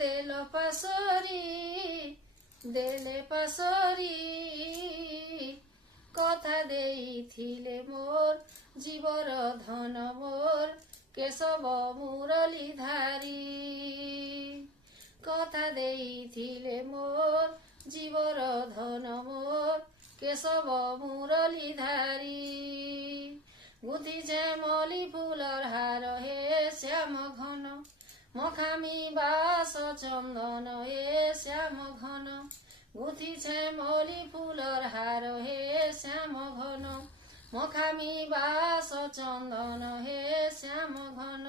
ଦେଲ ପାଶୋରି ଦେଲେ ପାଶୋରି କଥା ଦେଇଥିଲେ ମୋର୍ জীবর ধন মোর কেশব মুরলীধারী কথা ଦେଇଥିଲେ মোর জীবর ধন মোর কেশব মুরলীধারী গুঁথিছে মলি ফুলর হার হে শ্যাম ঘন মখামি বাস চন্দন হে শ্যাম ঘন গুঁথিছে মলি ফুলর হার হে শ্যাম ঘন মখামি বাস চন্দন হে শ্যাম ঘন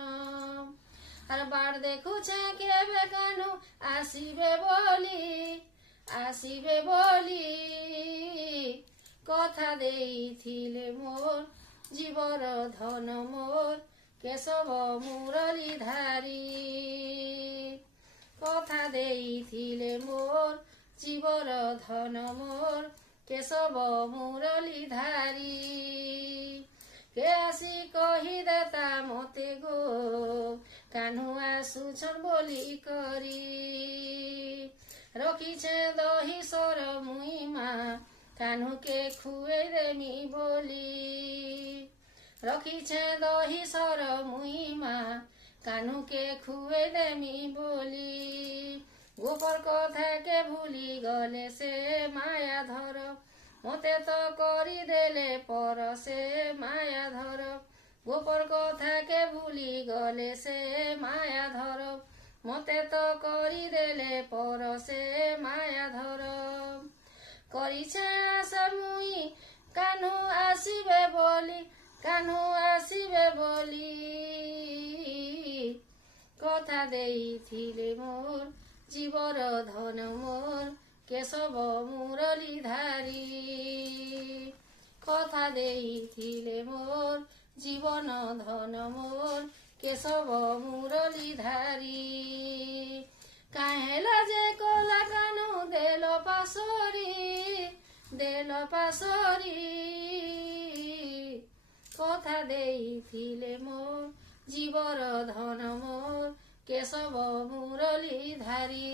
আর বার দেখুছে কেবে কানু আসিবে বলি কথা ଦେଇଥିଲେ মোর জীবর ধন মোর কেশব মুরলীধারী কথা ଦେଇଥିଲେ মোর জীবর ধন মোর কেশব মুরলীধারী কে আসি কহিদেতা মতে গো কাহ্নু আসুছন বলি করি রখিছে দহি সর মুই মা কাহ্নুকে খুয়ে দেমি বলি রখিছে দহি সর মুই মা কাহ্নুকে খুয়ে দেমি বলি গোপর কথাকে ভুলি গলে সে মায়া ধর মতে তো করি দেলে পর সে মায়া ধর গোপর কথাকে ভুলি গলে সে মায়া ধর মতে তো করি দেলে পর সে মায়া ধর করিছে আশা মুই কাহ্নু আসিবে বলি কথা ଦେଇଥିଲେ মোর জীবর ধন মোর কেশব মুরলীধারী কথা ଦେଇଥିଲେ মোর জীবন ধন মোর কেশব মুরলীধারী কাহেলা যে কলা কানু দেল পাশোরি কথা ଦେଇଥିଲେ মোর জীবর ধন মোর কেশব মুরলীধারী।